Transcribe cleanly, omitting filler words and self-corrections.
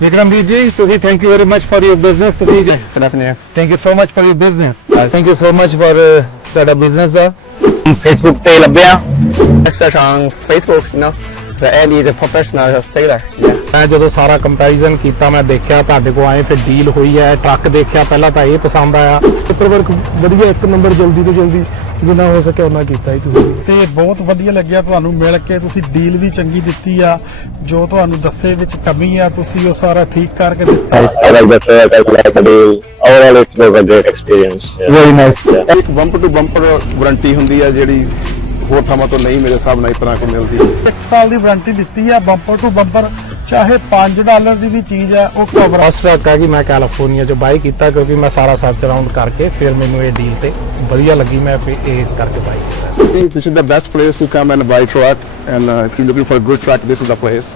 Vikramveer ji, ਤੁਸੀਂ thank you very much for your business. ਤੁਸੀਂ Good afternoon. thank you so much for your business. Thank you so much for ਤੁਹਾਡਾ business ਦਾ Facebook ਤੇ ਲੱਭਿਆ. Search on Facebook, you know. The Andy is a professional sailor. Yeah. ਮੈਂ ਜਦੋਂ ਸਾਰਾ comparison ਕੀਤਾ ਮੈਂ ਦੇਖਿਆ ਤੁਹਾਡੇ ਕੋਲ ਆਏ ਫਿਰ ਡੀਲ ਹੋਈ ਹੈ ਟਰੱਕ ਦੇਖਿਆ ਪਹਿਲਾਂ ਤਾਂ ਇਹ ਪਸੰਦ ਆਇਆ ਪੇਪਰ ਵਰਕ ਵਧੀਆ ਇੱਕ ਨੰਬਰ ਜਲਦੀ ਤੋਂ ਜਲਦੀ ਜਿੰਨਾ ਹੋ ਸਕੇ ਉਹਨਾਂ ਕੀਤਾ ਹੀ ਤੁਸੀਂ ਤੇ ਬਹੁਤ ਵਧੀਆ ਲੱਗਿਆ ਤੁਹਾਨੂੰ ਮਿਲ ਕੇ ਤੁਸੀਂ ਡੀਲ ਵੀ ਚੰਗੀ ਦਿੱਤੀ ਆ ਜੋ ਤੁਹਾਨੂੰ ਦੱਸੇ ਵਿੱਚ ਕਮੀ ਆ ਤੁਸੀਂ ਉਹ ਸਾਰਾ ਠੀਕ ਕਰਕੇ ਦਿੱਤਾ I like the truck, I like the deal. Overall, it was a great experience. Yeah. very nice. ਇੱਕ ਬੰਪਰ ਟੂ ਬੰਪਰ ਵਾਰੰਟੀ ਹੁੰਦੀ ਹੈ ਜਿਹੜੀ ਹੋਰ ਥਾਵਾਂ ਤੋਂ ਨਹੀਂ ਮੇਰੇ ਹਿਸਾਬ ਨਾਲ ਇਸ ਤਰ੍ਹਾਂ ਕੋਈ ਮਿਲਦੀ 1 ਸਾਲ ਦੀ ਵਾਰੰਟੀ ਦਿੱਤੀ ਆ ਬੰਪਰ ਟੂ ਬੰਪਰ ਚਾਹੇ $5 ਦੀ ਵੀ ਚੀਜ਼ ਆ ਉਹ ਕਵਰ ਫਸਟ ਟਰੱਕ ਹੈ ਕਿ ਮੈਂ ਕੈਲੀਫੋਰਨੀਆ ਚ ਬਾਈ ਕੀਤਾ ਕਿਉਂਕਿ ਮੈਂ ਸਾਰਾ ਸਰਚ ਅਰਾਊਂਡ ਕਰਕੇ ਫਿਰ ਮੈਨੂੰ ਇਹ ਡੀਲ ਤੇ ਵਧੀਆ ਲੱਗੀ ਮੈਂ ਇਸ ਕਰਕੇ ਬਾਈ ਕੀਤਾ I think this is the best place to come and buy truck and if you're looking for a good truck, this is the place.